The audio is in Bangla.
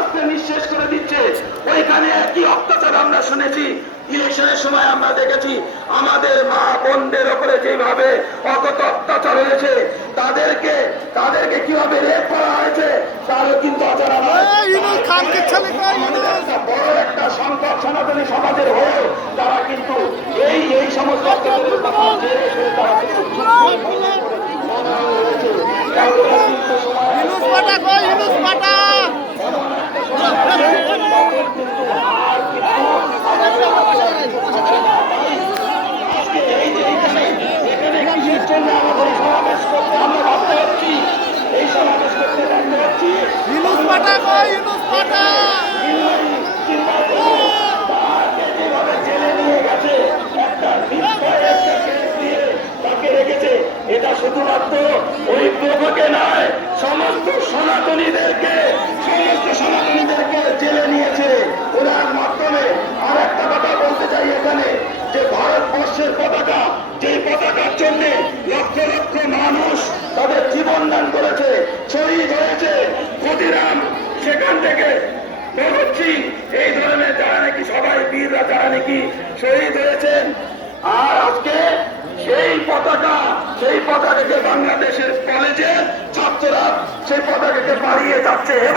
আস্তে নিঃশেষ করে দিচ্ছে। ওইখানে একই অত্যাচার আমরা শুনেছি। ইলেকশনের সময় আমরা দেখেছি আমাদের মা বোনদের ওপরে যেভাবে অকত অত্যাচার হয়েছে তাদেরকে তাদেরকে কীভাবে রেপ করা হয়েছে তারও কিন্তু অজানা সমাজের হয়েও তারা কিন্তু এই এই সমস্ত ওই প্রভুকে নয় সমস্ত সনাতনীদেরকে সমস্ত সনাতনীদেরকে জেলে নিয়েছে ওনার মাধ্যমে আর একটা বলতে চাই এখানে যে ভারতবর্ষের পতাকা যে থেকে বলছি এই ধরনের যারা নাকি সবাই বীররা, যারা নাকি শহীদ হয়েছেন, আর আজকে সেই পতাকা, সেই পতাকাকে বাংলাদেশের কলেজে ছাত্ররা সেই পতাকাকে বাড়িয়ে যাচ্ছে।